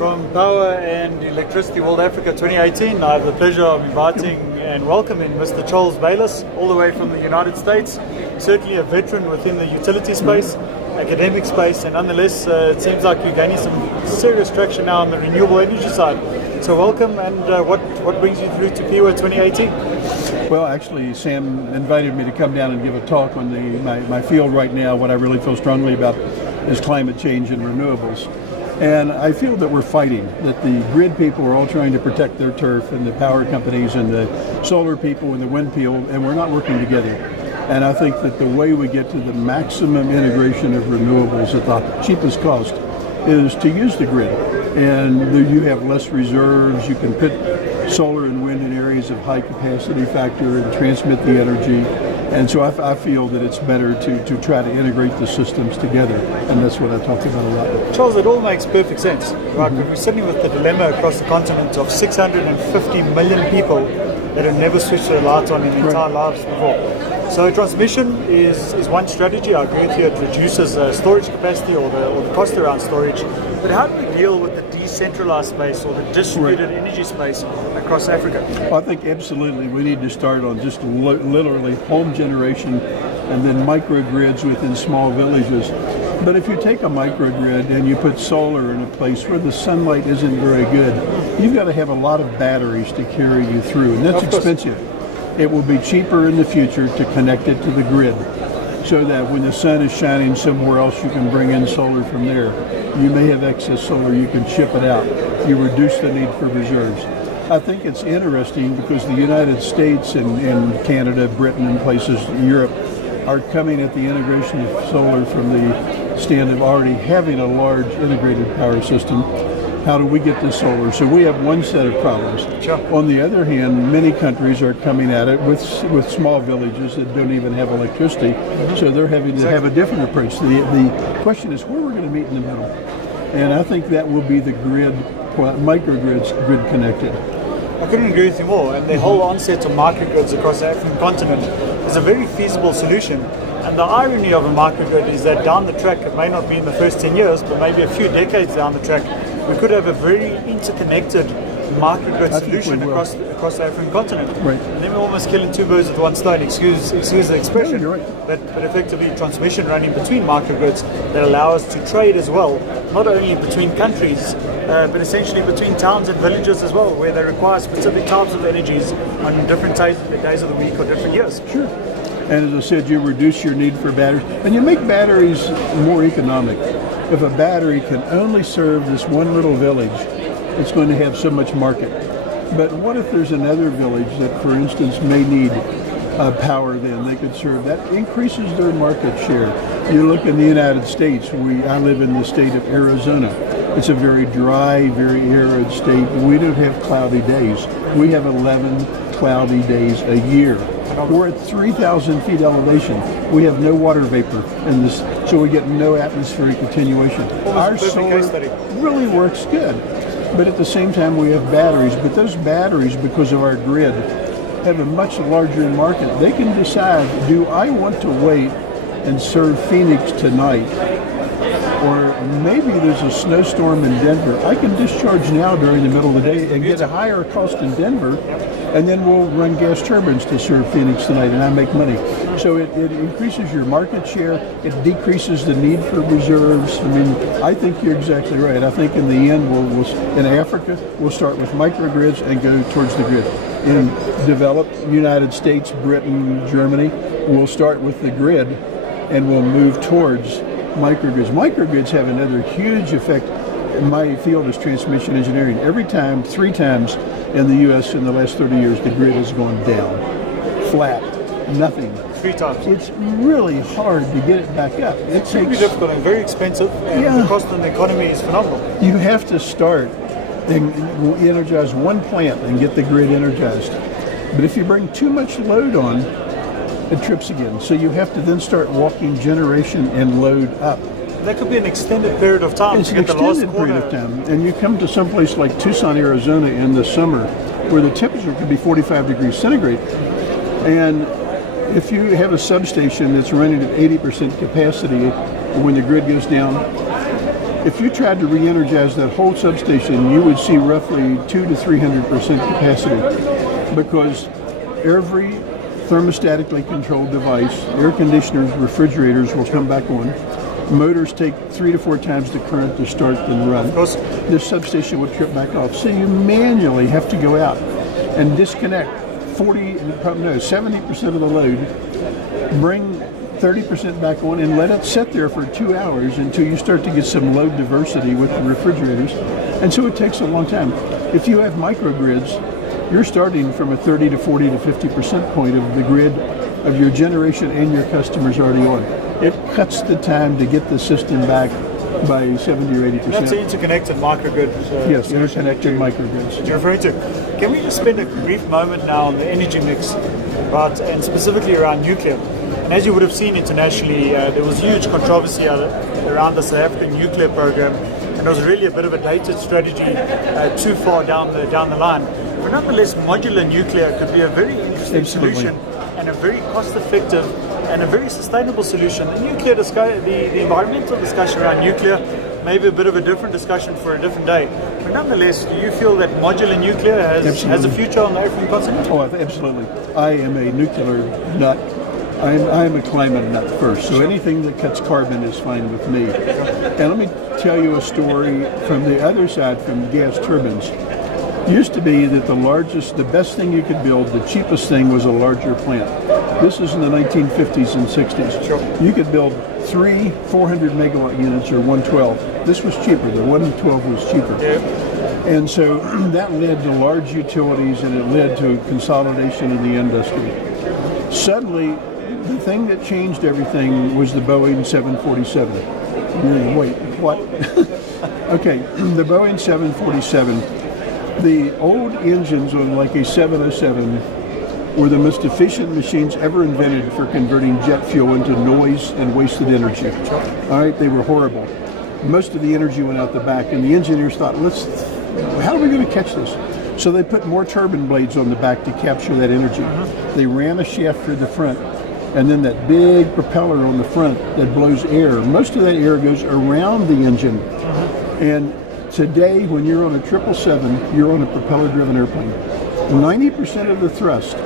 From Power and Electricity World Africa 2018, I have the pleasure of inviting and welcoming Mr. Charles Bayless, all the way from the United States. Certainly a veteran within the utility space, academic space, and nonetheless, it seems like you're gaining some serious traction now on the renewable energy side. So welcome, and what brings you through to PWA 2018? Well, actually, Sam invited me to come down and give a talk on my field right now. What I really feel strongly about is climate change and renewables. And I feel that we're fighting, that the grid people are all trying to protect their turf, and the power companies and the solar people and the wind people, and we're not working together. And I think that the way we get to the maximum integration of renewables at the cheapest cost is to use the grid. And you have less reserves, you can put solar and wind in areas of high capacity factor and transmit the energy. And so I feel that it's better to try to integrate the systems together, and that's what I talk about a lot. Charles, it all makes perfect sense. Right? We're sitting with the dilemma across the continent of 650 million people that have never switched their lights on in their entire lives before. So transmission is one strategy. I agree with you, it reduces storage capacity or the cost around storage. But how do we deal with the decentralized space or the distributed energy space across Africa? Well, I think absolutely we need to start on just literally home generation and then microgrids within small villages. But if you take a microgrid and you put solar in a place where the sunlight isn't very good, you've got to have a lot of batteries to carry you through, and that's expensive. It will be cheaper in the future to connect it to the grid so that when the sun is shining somewhere else, you can bring in solar from there. You may have excess solar, you can ship it out. You reduce the need for reserves. I think it's interesting because the United States and Canada, Britain, and places, Europe, are coming at the integration of solar from the stand of already having a large integrated power system. How do we get the solar? So we have one set of problems. Sure. On the other hand, many countries are coming at it with small villages that don't even have electricity, so they're having to have a different approach. The question is where we're going to meet in the middle, and I think that will be the grid, microgrids, grid connected. I couldn't agree with you more, and the whole onset of microgrids across the African continent is a very feasible solution. And the irony of a microgrid is that down the track, it may not be in the first 10 years, but maybe a few decades down the track, we could have a very interconnected microgrid solution across the African continent. Right. And then we're almost killing two birds with one stone, excuse the expression. No, you're right. But effectively transmission running between microgrids that allow us to trade as well, not only between countries, but essentially between towns and villages as well, where they require specific types of energies on different days of the week or different years. Sure. And as I said, you reduce your need for batteries, and you make batteries more economic. If a battery can only serve this one little village, it's going to have so much market. But what if there's another village that, for instance, may need power then they could serve? That increases their market share. You look in the United States, I live in the state of Arizona. It's a very dry, very arid state. We don't have cloudy days. We have 11 cloudy days a year. We're at 3,000 feet elevation. We have no water vapor in this, so we get no atmospheric attenuation. Our solar really works good, but at the same time we have batteries. But those batteries, because of our grid, have a much larger market. They can decide, do I want to wait and serve Phoenix tonight? Or maybe there's a snowstorm in Denver. I can discharge now during the middle of the day and get a higher cost in Denver, and then we'll run gas turbines to serve Phoenix tonight, and I make money. So it increases your market share. It decreases the need for reserves. I mean, I think you're exactly right. I think in the end, in Africa, we'll start with microgrids and go towards the grid. In developed United States, Britain, Germany, we'll start with the grid, and we'll move towards microgrids. Microgrids have another huge effect. My field is transmission engineering. Three times in the U.S. in the last 30 years, the grid has gone down. Flat. Nothing. 3 times. It's really hard to get it back up. It's really difficult and very expensive, and the cost on the economy is phenomenal. You have to start and energize one plant and get the grid energized. But if you bring too much load on, it trips again. So you have to then start walking generation and load up. That could be an extended period of time. It's an extended period of time. And you come to someplace like Tucson, Arizona in the summer where the temperature could be 45 degrees centigrade. And if you have a substation that's running at 80% capacity when the grid goes down, If you tried to re-energize that whole substation, you would see roughly 200 to 300% capacity, because every thermostatically controlled device, air conditioners, refrigerators will come back on. Motors take 3 to 4 times the current to start and run. This substation would trip back off. So you manually have to go out and disconnect 70% of the load, bring 30% back on, and let it sit there for 2 hours until you start to get some load diversity with the refrigerators. And so it takes a long time. If you have microgrids, you're starting from a 30 to 40 to 50% point of the grid of your generation and your customers already on. It cuts the time to get the system back by 70 or 80%. That's an interconnected microgrid. Yes, interconnected microgrids. That you're referring to. Can we just spend a brief moment now on the energy mix, right, and specifically around nuclear? And as you would have seen internationally, there was huge controversy around the South African nuclear program, and it was really a bit of a dated strategy too far down the line. But nonetheless, modular nuclear could be a very interesting solution and a very cost-effective and a very sustainable solution. The environmental discussion around nuclear may be a bit of a different discussion for a different day. But nonetheless, do you feel that modular nuclear has a future on the African continent? Oh, absolutely. I am a nuclear nut. I'm a climate nut first, so anything that cuts carbon is fine with me. And let me tell you a story from the other side, from gas turbines. It used to be that the best thing you could build, the cheapest thing was a larger plant. This is in the 1950s and 60s. Sure. You could build 3 400 megawatt units or 112. This was cheaper. The 112 was cheaper. Yeah. And so that led to large utilities, and it led to consolidation in the industry. Suddenly, the thing that changed everything was the Boeing 747. Wait, what? Okay, the Boeing 747. The old engines on like a 707 were the most efficient machines ever invented for converting jet fuel into noise and wasted energy. All right, they were horrible. Most of the energy went out the back, and the engineers thought, how are we going to catch this? So they put more turbine blades on the back to capture that energy. They ran a shaft through the front, and then that big propeller on the front that blows air. Most of that air goes around the engine. And today, when you're on a 777, you're on a propeller-driven airplane. 90% of the thrust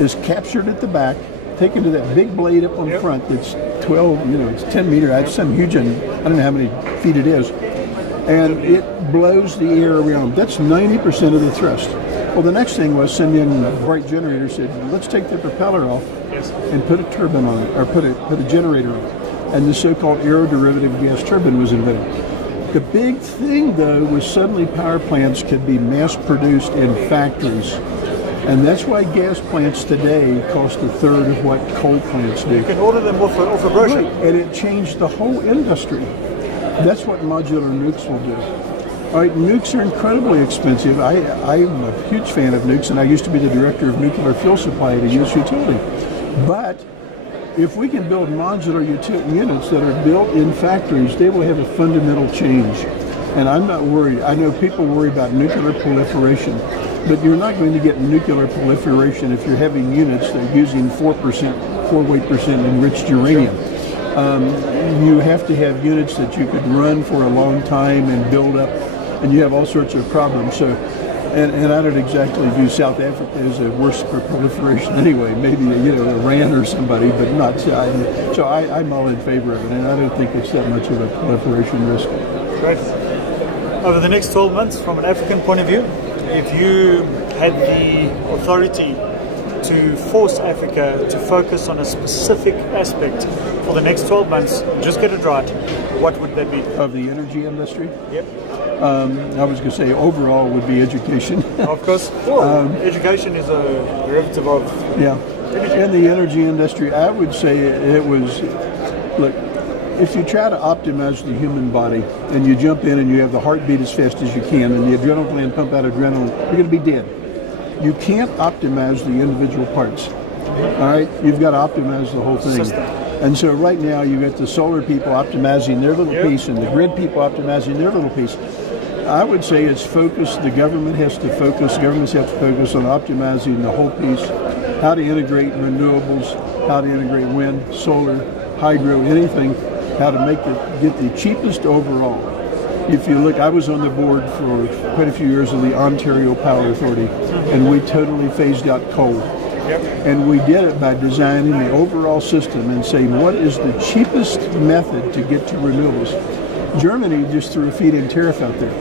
is captured at the back, taken to that big blade up on the front that's it's 10 meters. It's some huge, I don't know how many feet it is. And it blows the air around. That's 90% of the thrust. Well, the next thing was send in a bright generator, said, let's take the propeller off and put a turbine on it, or put a generator on it. And the so-called aeroderivative gas turbine was invented. The big thing, though, was suddenly power plants could be mass-produced in factories. And that's why gas plants today cost a third of what coal plants do. You can order them off a brochure. Right, and it changed the whole industry. That's what modular nukes will do. All right, nukes are incredibly expensive. I'm a huge fan of nukes, and I used to be the director of nuclear fuel supply at a U.S. utility. But if we can build modular units that are built in factories, they will have a fundamental change. And I'm not worried. I know people worry about nuclear proliferation, but you're not going to get nuclear proliferation if you're having units that are using 4% enriched uranium. You have to have units that you could run for a long time and build up, and you have all sorts of problems. So, and I don't exactly view South Africa as a worse for proliferation anyway. Maybe Iran or somebody, but not. So I'm all in favor of it, and I don't think it's that much of a proliferation risk. Great. Over the next 12 months, from an African point of view, if you had the authority to force Africa to focus on a specific aspect for the next 12 months, just get it right, what would that be? Of the energy industry? Yep. I was going to say overall would be education. Of course. Well, education is a derivative of energy. In the energy industry, I would say it was, look, if you try to optimize the human body and you jump in and you have the heartbeat as fast as you can and the adrenal gland pump out adrenaline, you're going to be dead. You can't optimize the individual parts. All right? You've got to optimize the whole thing. System. And so right now you've got the solar people optimizing their little piece and the grid people optimizing their little piece. I would say it's focused. The government has to focus. Governments have to focus on optimizing the whole piece, how to integrate renewables, how to integrate wind, solar, hydro, anything. how to get the cheapest overall. If you look, I was on the board for quite a few years of the Ontario Power Authority, and we totally phased out coal. Yep. And we did it by designing the overall system and saying what is the cheapest method to get to renewables. Germany just threw a feed-in tariff out there.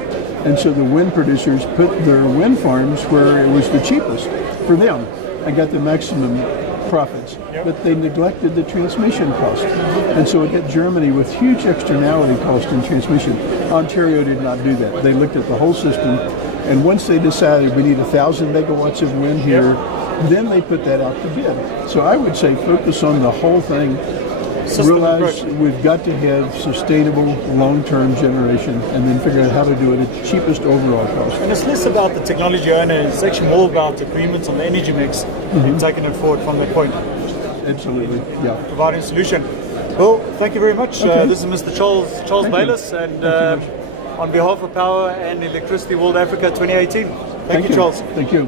And so the wind producers put their wind farms where it was the cheapest for them and got the maximum profits. Yep. But they neglected the transmission cost. And so it hit Germany with huge externality cost in transmission. Ontario did not do that. They looked at the whole system, and once they decided we need 1,000 megawatts of wind here, then they put that out to bid. So I would say focus on the whole thing. System Realize approach. we've got to have sustainable long-term generation, and then figure out how to do it at the cheapest overall cost. And it's less about the technology owner, it's actually more about agreements on the energy mix and taking it forward from that point. Absolutely, yeah. Providing a solution. Well, thank you very much. Okay. This is Mr. Charles Thank you. Bayless, and Thank you on behalf of Power and Electricity World Africa 2018, thank you, Charles. Thank you.